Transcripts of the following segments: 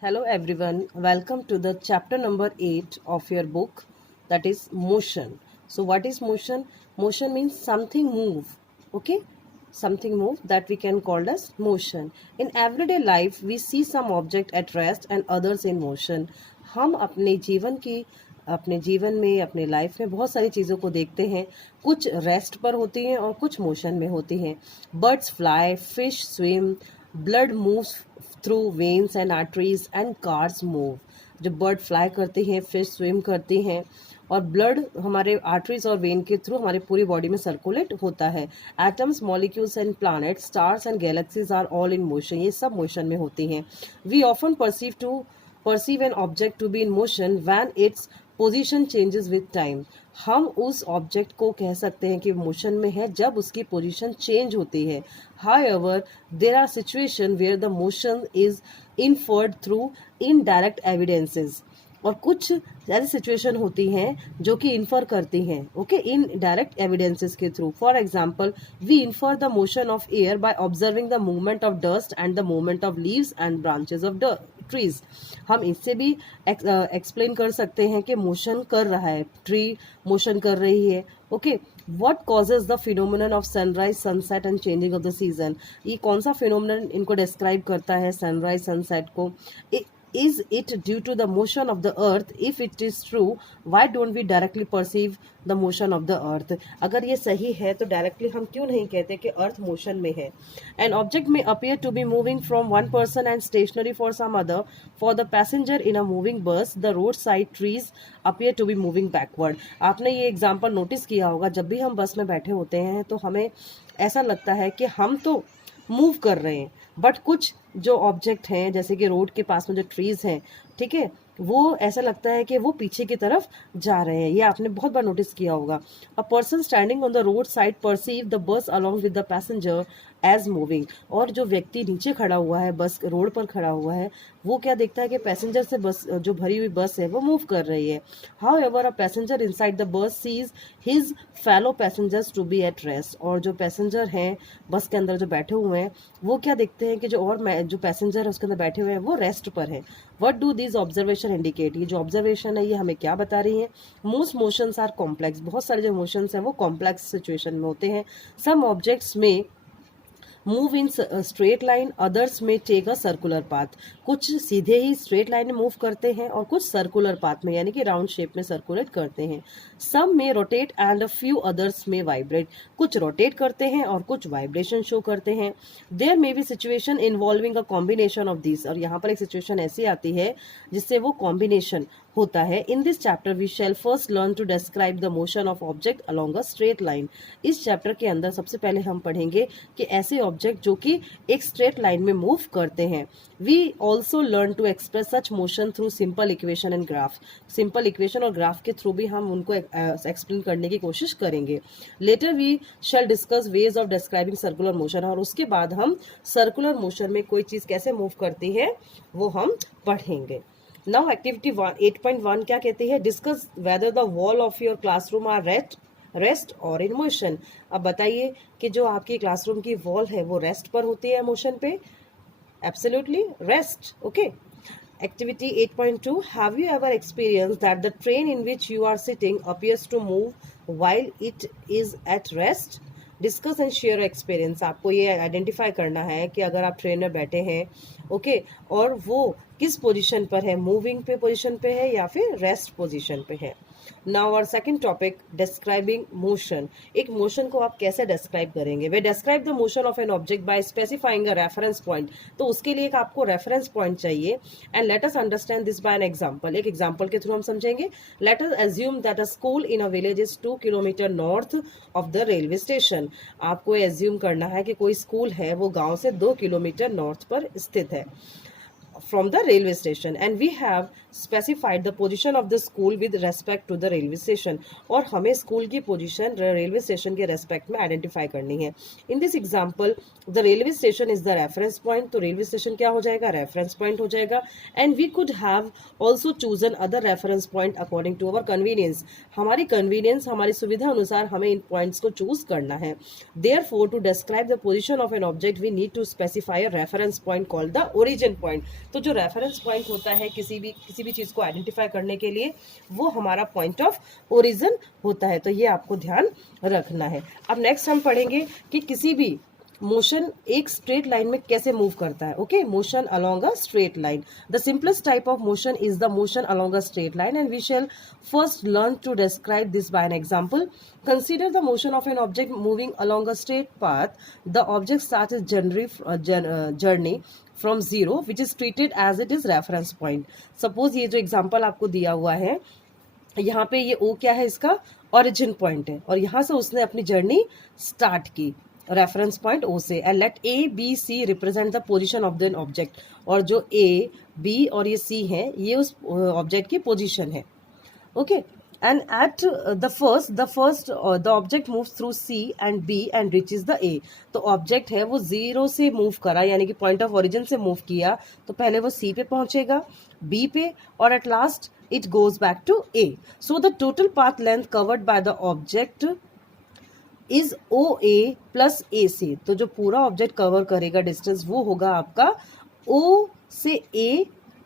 Hello everyone, welcome to the chapter number 8 of your book, that is motion. So what is motion? Motion means something move, okay? Something move that we can call as motion. In everyday life we see some object at rest and others in motion. हम अपने जीवन में अपने life में बहुत सारी चीज़ों को देखते हैं. कुछ रेस्ट पर होती हैं और कुछ मोशन में होती हैं. Birds fly, fish swim, blood moves through veins and arteries and cars move. जब बर्ड फ्लाई करती हैं, फिश स्विम करती हैं और ब्लड हमारे आर्टरीज और वेन के थ्रू हमारी पूरी बॉडी में सर्कुलेट होता है. Atoms, molecules and planets, stars and galaxies are all in motion. ये सब मोशन में होती हैं. We often perceive an object to be in motion when its position changes with time. हम उस ऑब्जेक्ट को कह सकते हैं कि मोशन में है जब उसकी पोजीशन चेंज होती है. However there are situation where the motion is inferred through indirect evidences. और कुछ ऐसी सिचुएशन होती हैं जो कि इन्फर करती हैं, ओके, इन डायरेक्ट एविडेंसेस के through. For example, we infer the motion of air by observing the movement of dust and the movement of leaves and branches of trees. हम इससे भी एक्सप्लेन कर सकते हैं कि मोशन कर रहा है, ट्री मोशन कर रही है, okay. What causes the phenomenon of sunrise, sunset and changing of the season? ये कौन सा phenomenon इनको describe करता है, sunrise, sunset को? Is it due to the motion of the earth? If it is true, why don't we directly perceive the motion of the earth? अगर ये सही है तो डायरेक्टली हम क्यों नहीं कहते कि अर्थ मोशन में है. An object may appear to be moving from one person and stationary for some other. For the passenger in a moving bus, the roadside trees appear to be moving backward. आपने ये example notice किया होगा, जब भी हम बस में बैठे होते हैं तो हमें ऐसा लगता है कि हम तो मूव कर रहे हैं, बट कुछ जो ऑब्जेक्ट हैं जैसे कि रोड के पास में जो ट्रीज हैं, ठीक है, वो ऐसा लगता है कि वो पीछे की तरफ जा रहे हैं. ये आपने बहुत बार नोटिस किया होगा. A person standing on the road side perceive the bus along with the passenger as moving. और जो व्यक्ति नीचे खड़ा हुआ है, बस रोड पर खड़ा हुआ है, वो क्या देखता है कि पैसेंजर से बस जो भरी हुई बस है वो मूव कर रही है. However a passenger inside the bus sees his fellow passengers to be at rest. और जो पैसेंजर हैं बस के अंदर जो बैठे हुए हैं, वो क्या देखते हैं कि जो पैसेंजर है उसके अंदर बैठे हुए हैं वो रेस्ट पर है. What do these observation indicate? ये जो ऑब्जर्वेशन है ये हमें क्या बता रही है? Most motions are complex. बहुत सारे जो मोशंस हैं वो कॉम्प्लेक्स सिचुएशन में होते हैं. सम ऑब्जेक्ट्स में move in straight line, others में टेक अ सर्कुलर पाथ. कुछ सीधे ही स्ट्रेट लाइन में मूव करते हैं और कुछ सर्कुलर पाथ में यानी कि राउंड शेप में सर्कुलेट करते हैं. सम में rotate and a few others में वाइब्रेट. कुछ रोटेट करते हैं और कुछ वाइब्रेशन शो करते हैं. There may be situation involving a combination of this. और यहाँ पर एक सिचुएशन ऐसी आती है जिससे वो कॉम्बिनेशन होता है. In this chapter we shall first learn to describe the motion of object along a straight line. इस चैप्टर के अंदर सबसे पहले हम पढ़ेंगे कि ऐसे ऑब्जेक्ट जो कि एक स्ट्रेट लाइन में मूव करते हैं. We also learn to express such motion through simple equation and graph. Simple equation और ग्राफ के थ्रू भी हम उनको एक्सप्लेन करने की कोशिश करेंगे. Later we shall discuss ways of describing circular motion. और उसके बाद हम सर्कुलर मोशन में कोई चीज कैसे मूव करती है वो हम पढ़ेंगे. नाउ एक्टिविटी 8.1 क्या कहती है? Discuss whether the wall of your classroom are rest और इन मोशन. अब बताइए कि जो आपकी क्लासरूम की वॉल है वो रेस्ट पर होती है, मोशन पे? Absolutely rest, okay. Activity 8.2. Have you ever experienced that the train in which you are sitting appears to move while it is at rest? Discuss and share experience. आपको ये identify करना है कि अगर आप ट्रेन में बैठे हैं, ओके, और वो किस पोजीशन पर है, मूविंग पे पोजीशन पे है या फिर रेस्ट पोजीशन पे है. Now our second topic, describing motion. एक मोशन को आप कैसे डिस्क्राइब करेंगे? We describe the motion of an object by specifying a reference point. तो उसके लिए एक आपको रेफरेंस पॉइंट चाहिए. And let us understand this by an example. एक एग्जांपल के थ्रू हम समझेंगे. Let us assume that a school in a village is 2 kilometre north of the railway station. आपको एज्यूम करना है कि कोई स्कूल है वो गांव से 2 किलोमीटर नॉर्थ पर स्थित है from the railway station, and we have specified the position of the school with respect to the railway station. और हमें स्कूल की पोजीशन रेलवे स्टेशन के रेस्पेक्ट में आइडेंटिफाई करनी है. In this example the railway station is the reference point. तो railway station क्या हो जाएगा? रेफरेंस पॉइंट हो जाएगा. And we could have also chosen other reference point according to our convenience. हमारी कन्वीनियंस, हमारी सुविधा अनुसार हमें इन पॉइंट्स को चूज करना है. Therefore to describe the position of an object we need to specify a reference point called the origin point. तो जो रेफरेंस पॉइंट होता है किसी भी चीज़ को आइडेंटिफाई करने के लिए, वो हमारा पॉइंट ऑफ ओरिजिन होता है। तो ये आपको ध्यान रखना है। अब नेक्स्ट हम पढ़ेंगे कि किसी भी मोशन एक स्ट्रेट लाइन में कैसे मूव करता है। Okay, motion along a straight line. The simplest type of motion is the motion along a straight line and we shall first learn to describe this by an example. Consider the motion of an object moving along a straight path. The object starts its journey from zero, which is treated as it is reference point. Suppose ये जो example आपको दिया हुआ है, यहाँ पे ये O क्या है, इसका ओरिजिन पॉइंट है, और यहाँ से उसने अपनी जर्नी स्टार्ट की रेफरेंस पॉइंट O से. And let A B C represent the position of the object. और जो A B और ये C है, ये उस ऑब्जेक्ट की पोजीशन है. Okay, and at the first the object moves through C and B and reaches the A. तो ऑब्जेक्ट है वो जीरो से मूव करा, यानी कि पॉइंट ऑफ ओरिजिन से मूव किया, तो पहले वो C पे पहुंचेगा, B पे, और at last it goes back to A. So the total path length covered by the object is OA plus AC. तो जो पूरा ऑब्जेक्ट कवर करेगा डिस्टेंस, वो होगा आपका O से A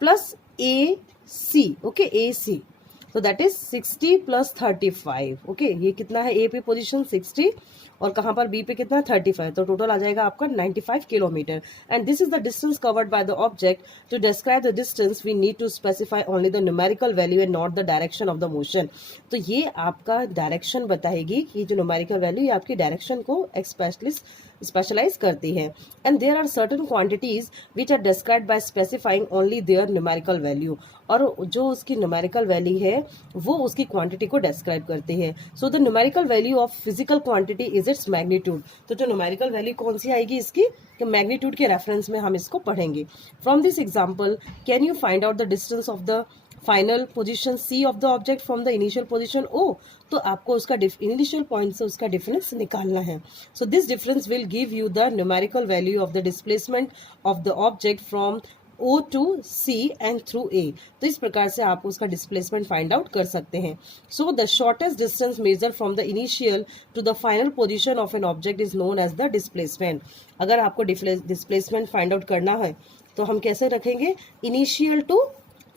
plus AC. Okay, AC. तो दैट इज 60 प्लस 35. ओके, ये कितना है, ए पे पोजीशन 60 और कहाँ पर बी पे कितना है 35. तो टोटल आ जाएगा आपका 95 kilometre. And this is the distance covered by the object. To describe the distance we need to specify only the numerical value and not the direction of the motion. तो ये आपका direction बताएगी कि जो numerical value, ये आपकी direction को specialise करती है. And there are certain quantities which are described by specifying only their numerical value. और जो उसकी न्यूमेरिकल वैल्यू है वो उसकी क्वांटिटी को डिस्क्राइब करती है. So the numerical value of physical quantity is its magnitude. तो जो न्यूमेरिकल वैल्यू कौन सी आएगी इसकी, कि मैग्नीट्यूड के रेफरेंस में हम इसको पढ़ेंगे. From this example can you find out the distance of the final position C of the object from the initial position O. तो आपको उसका इनिशियल पॉइंट से उसका डिफरेंस निकालना है. So this difference will give you the numerical value of the displacement of the object from O to C and through A. तो इस प्रकार से आप उसका डिस्प्लेसमेंट फाइंड आउट कर सकते हैं. So the shortest distance measure from the initial to the final position of an object is known as the displacement. अगर आपको डिस्प्लेसमेंट फाइंड आउट करना है तो हम कैसे रखेंगे, initial to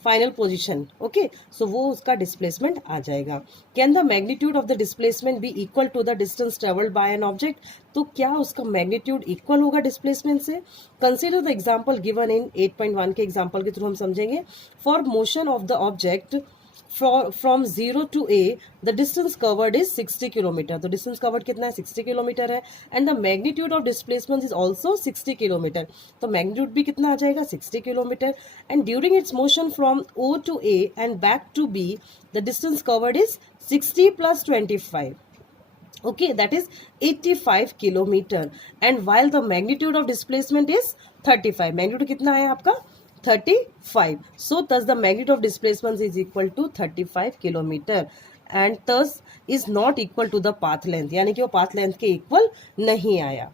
final position. Okay, so वो उसका डिस्प्लेसमेंट आ जाएगा. Can the magnitude of the displacement be equal to the distance travelled by an object. तो क्या उसका मैग्नीट्यूड इक्वल होगा डिस्प्लेसमेंट से. Consider the example given in 8.1 के एग्जांपल के थ्रू हम समझेंगे. For motion of the object from 0 to A the distance covered is 60 kilometre. तो डिस्टेंस कवर्ड कितना है, 60 किलोमीटर है. And the magnitude of displacement is also 60 kilometre. तो magnitude भी कितना आ जाएगा, 60 kilometre. And during its motion from O to A and back to B the distance covered is 60 plus 25. Okay, that is 85 kilometre. And while the magnitude of displacement is 35. Magnitude कितना है आपका 35. So thus the magnitude of displacement is equal to 35 kilometer and thus is not equal to the path length. यानी कि वो path length के equal नहीं आया.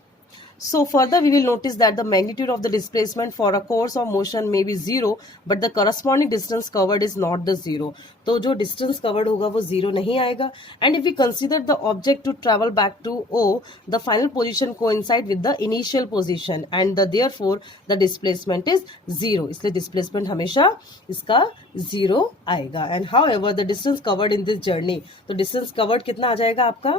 So further we will notice that the magnitude of the displacement for a course of motion may be 0 but the corresponding distance covered is not the 0. तो जो distance covered होगा वो 0 नहीं आएगा. And if we consider the object to travel back to O, the final position coincide with the initial position and therefore the displacement is 0. इसलिए displacement हमेशा इसका 0 आएगा. And however the distance covered in this journey, तो distance covered कितना आ जाएगा आपका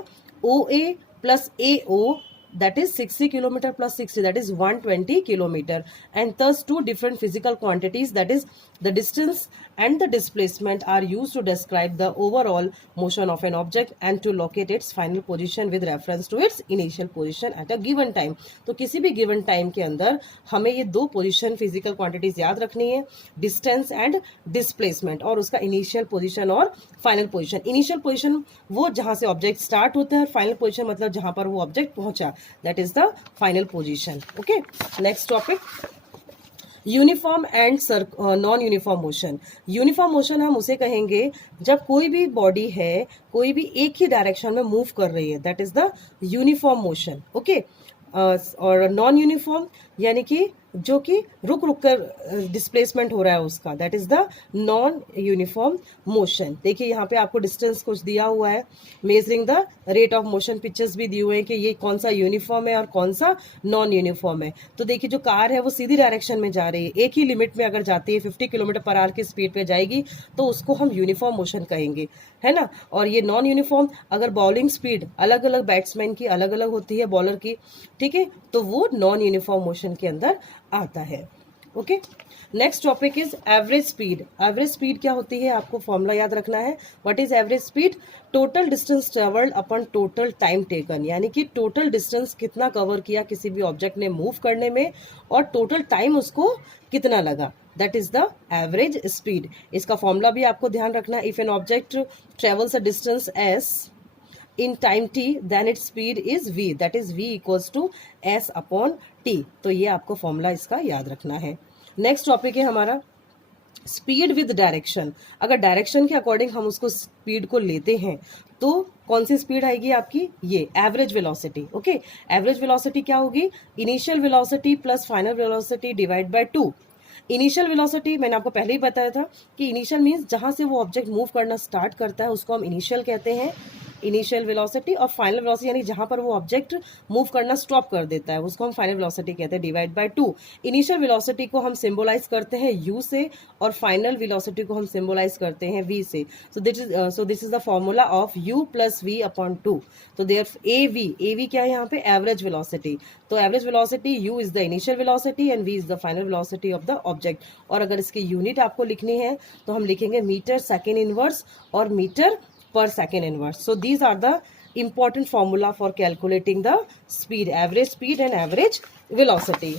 OA plus AO, that is 60 kilometer plus 60, that is 120 kilometer. And thus two different physical quantities, that is the distance and the displacement, are used to describe the overall motion of an object and to locate its final position with reference to its initial position at a given time. तो किसी भी given time के अंदर हमें ये दो position physical quantities याद रखनी है, distance and displacement, और उसका initial position और final position. Initial position वो जहाँ से object start होता है, final position मतलब जहाँ पर वो object पहुँचा, that is the final position. Okay, next topic, uniform and non uniform motion. Uniform motion हम उसे कहेंगे जब कोई भी बॉडी है, कोई भी एक ही डायरेक्शन में मूव कर रही है, that is the uniform motion. Okay, और नॉन यूनिफॉर्म, यानी कि जो कि रुक रुक कर डिस्प्लेसमेंट हो रहा है उसका, that is the non uniform motion. देखिए यहाँ पे आपको डिस्टेंस कुछ दिया हुआ है, measuring the rate of motion pictures भी दिए हुए हैं कि ये कौन सा यूनिफॉर्म है और कौन सा नॉन यूनिफॉर्म है। तो देखिए जो कार है वो सीधी डायरेक्शन में जा रही है, एक ही लिमिट में अगर जाती है 50 किलोमीटर पर आवर की स्पीड पे जाएगी तो उसको हम यूनिफॉर्म मोशन कहेंगे, है ना। और ये नॉन यूनिफॉर्म, अगर बॉलिंग स्पीड अलग अलग बैट्समैन की अलग अलग होती है, बॉलर की, ठीक है, तो वो नॉन यूनिफॉर्म मोशन के अंदर आता है। Okay, next topic is average speed. Average speed क्या होती है, आपको फॉर्मूला याद रखना है। What is average speed? Total distance travelled upon total time taken, यानी कि टोटल डिस्टेंस कितना कवर किया किसी भी ऑब्जेक्ट ने मूव करने में और टोटल टाइम उसको कितना लगा, that is the average speed. इसका फॉर्मूला भी आपको ध्यान रखना है। If an object travels a distance S in time t then its speed is v, that is v equals to s upon t। तो ये आपको फॉर्मूला इसका याद रखना है। नेक्स्ट टॉपिक है हमारा स्पीड विद डायरेक्शन। अगर डायरेक्शन के अकॉर्डिंग हम उसको स्पीड को लेते हैं तो कौन सी स्पीड आएगी आपकी, ये average velocity. Okay, average velocity क्या होगी, initial velocity plus final velocity divide by 2। Initial velocity मैंने आपको पहले ही बताया था कि इनिशियल मीन्स जहां से वो ऑब्जेक्ट मूव करना स्टार्ट करता है उसको हम इनिशियल कहते हैं, इनिशियल वेलोसिटी। और फाइनल वेलोसिटी यानी जहां पर वो ऑब्जेक्ट मूव करना स्टॉप कर देता है उसको हम फाइनल वेलोसिटी कहते हैं, डिवाइड बाय 2। इनिशियल वेलोसिटी को हम सिंबलाइज करते हैं u से और फाइनल वेलोसिटी को हम सिंबलाइज करते हैं v से। So this is the formula of u plus v upon 2। तो देयर av क्या है यहाँ पे, एवरेज वेलोसिटी। तो average velocity u is the initial velocity and v is the final velocity of the object. और अगर इसकी यूनिट आपको लिखनी है तो हम लिखेंगे मीटर सेकेंड इनवर्स और metre per second inverse. So these are the important formula for calculating the speed, average speed and average velocity.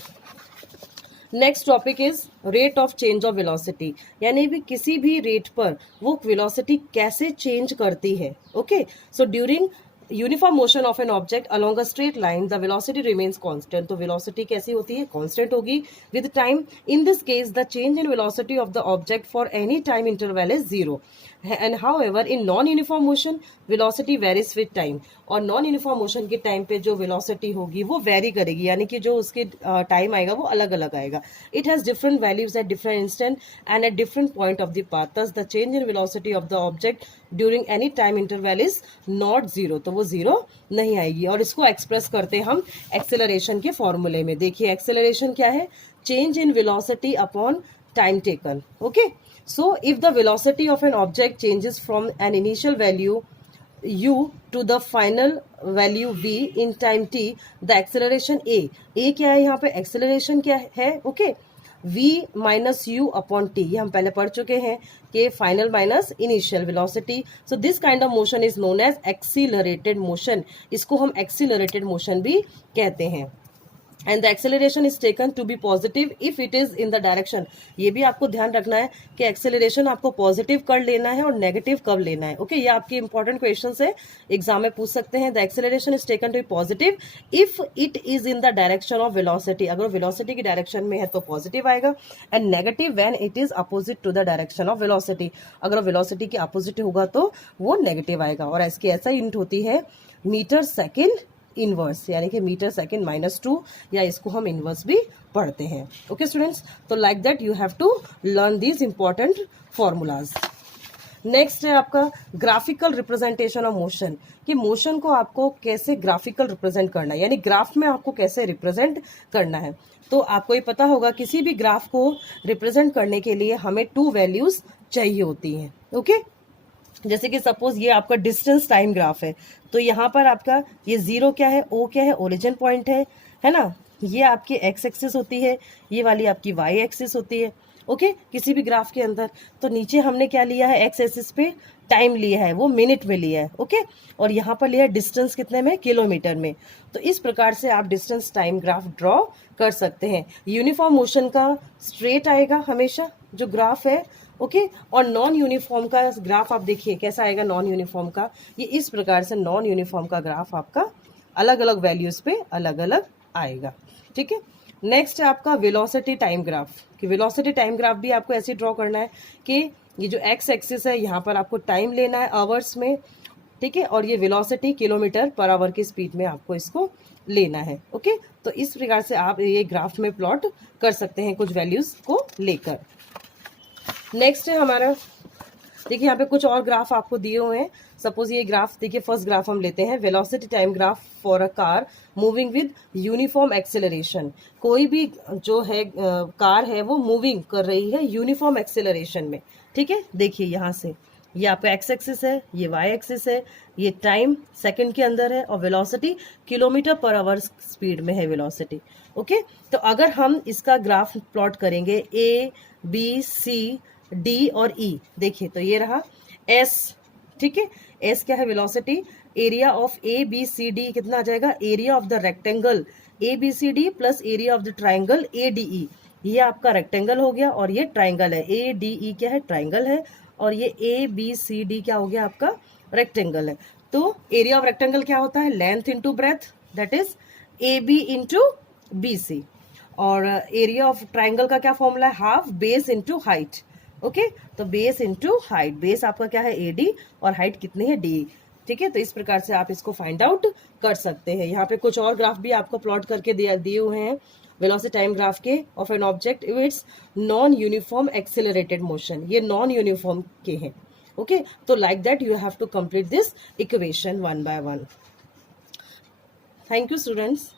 Next topic is rate of change of velocity, यानी भी किसी भी रेट पर वो velocity कैसे change करती है। Okay, so during uniform motion of an object along a straight line the velocity remains constant. तो वेलोसिटी कैसी होती है, कांस्टेंट होगी with time. In this case the change in velocity of the object for any time interval is 0 and however in non uniform motion velocity varies with time. और non uniform motion के time पे जो velocity होगी वो very करेगी, यानी कि जो उसके टाइम आएगा वो अलग अलग आएगा। It has different values at different instant and at different point of the path, thus the change in velocity of the object during any time interval is not 0। तो वो 0 नहीं आएगी। और इसको एक्सप्रेस करते हम एक्सेलरेशन के फॉर्मूले में। देखिए एक्सेलरेशन क्या है, change in velocity upon time taken. Okay, so if the velocity of an object changes from an initial value u to the final value v in time t, the acceleration a क्या है यहाँ पे, acceleration क्या है, okay, v minus u upon t, ये हम पहले पढ़ चुके हैं कि final minus initial velocity। so this kind of motion is known as accelerated motion, इसको हम accelerated motion भी कहते हैं। And the acceleration is taken to be positive if it is in the direction. ये भी आपको ध्यान रखना है कि एक्सेलरेशन आपको पॉजिटिव कब लेना है और नेगेटिव कब लेना है। ओके, ये आपके इंपॉर्टेंट क्वेश्चन है, एग्जाम में पूछ सकते हैं। The acceleration is taken to be positive if it is in the direction of velocity, अगर वेलोसिटी की डायरेक्शन में है तो पॉजिटिव आएगा, and negative when it is opposite to the direction of velocity, अगर वेलोसिटी के अपोजिट होगा तो वो नेगेटिव आएगा। और इसकी ऐसा यूनिट होती है मीटर सेकेंड इनवर्स, यानी कि मीटर सेकेंड -2, या इसको हम इनवर्स भी पढ़ते हैं। ओके स्टूडेंट्स, तो like that you have to learn these important formulas. Next है आपका ग्राफिकल रिप्रेजेंटेशन ऑफ मोशन, कि मोशन को आपको कैसे ग्राफिकल रिप्रेजेंट करना है, यानी ग्राफ में आपको कैसे रिप्रेजेंट करना है। तो आपको ये पता होगा किसी भी ग्राफ को रिप्रेजेंट करने के लिए हमें 2 वैल्यूज चाहिए होती हैं। ओके, जैसे कि सपोज ये आपका डिस्टेंस टाइम ग्राफ है, तो यहाँ पर आपका ये 0 क्या है, O क्या है, ओरिजिन पॉइंट है ना, ये आपकी एक्स एक्सिस होती है, ये वाली आपकी वाई एक्सिस होती है। ओके, किसी भी ग्राफ के अंदर तो नीचे हमने क्या लिया है, एक्स एक्सिस पे टाइम लिया है, वो मिनट में लिया है। ओके, और यहाँ पर लिया है डिस्टेंस कितने में, किलोमीटर में। तो इस प्रकार से आप डिस्टेंस टाइम ग्राफ ड्रॉ कर सकते हैं। यूनिफॉर्म मोशन का स्ट्रेट आएगा हमेशा जो ग्राफ है। ओके, और नॉन यूनिफॉर्म का ग्राफ आप देखिए कैसा आएगा, नॉन यूनिफॉर्म का ये इस प्रकार से नॉन यूनिफॉर्म का ग्राफ आपका अलग अलग वैल्यूज पे अलग अलग आएगा। ठीक है, नेक्स्ट है आपका वेलोसिटी टाइम ग्राफ, कि वेलोसिटी टाइम ग्राफ भी आपको ऐसे ड्रॉ करना है कि ये जो एक्स एक्सिस है यहाँ पर आपको टाइम लेना है आवर्स में, ठीक है, और ये वेलोसिटी किलोमीटर पर आवर की स्पीड में आपको इसको लेना है। ओके, तो इस प्रकार से आप ये ग्राफ में प्लॉट कर सकते हैं कुछ वैल्यूज को लेकर। नेक्स्ट है हमारा, देखिए यहाँ पे कुछ और ग्राफ आपको दिए हुए हैं। सपोज ये ग्राफ देखिए, फर्स्ट ग्राफ हम लेते हैं, velocity time graph for a car moving with uniform acceleration. कोई भी जो है कार है वो मूविंग कर रही है यूनिफॉर्म एक्सेलरेशन में। ठीक है, देखिए यहाँ से ये आपका एक्स एक्सिस है, ये वाई एक्सिस है, ये टाइम सेकंड के अंदर है, और velocity kilometre per hour speed में है वेलोसिटी। ओके, तो अगर हम इसका ग्राफ प्लॉट करेंगे ए बी सी डी और ई, देखिए तो ये रहा एस। ठीक है, एस क्या है, velocity. Area of A B C D कितना आ जाएगा, area of the rectangle A B C D plus area of the triangle A D E. ये आपका रेक्टेंगल हो गया और ये ट्राइंगल है। ए डी ई क्या है, ट्राइंगल है, और ये ए बी सी डी क्या हो गया आपका, रेक्टेंगल है। तो एरिया ऑफ रेक्टेंगल क्या होता है, length into breadth, that is A B into B C. और एरिया ऑफ ट्राइंगल का क्या फॉर्मूला है, half base into height. Okay, तो बेस इंटू हाइट, बेस आपका क्या है एडी और हाइट कितनी है डी। ठीक है, तो इस प्रकार से आप इसको फाइंड आउट कर सकते हैं। यहाँ पे कुछ और ग्राफ भी आपको प्लॉट करके दिए हुए हैं वेलोसिटी टाइम ग्राफ के of an object it's non uniform accelerated motion. ये नॉन यूनिफॉर्म के हैं। ओके, तो like that you have to complete this equation one by one. Thank you students.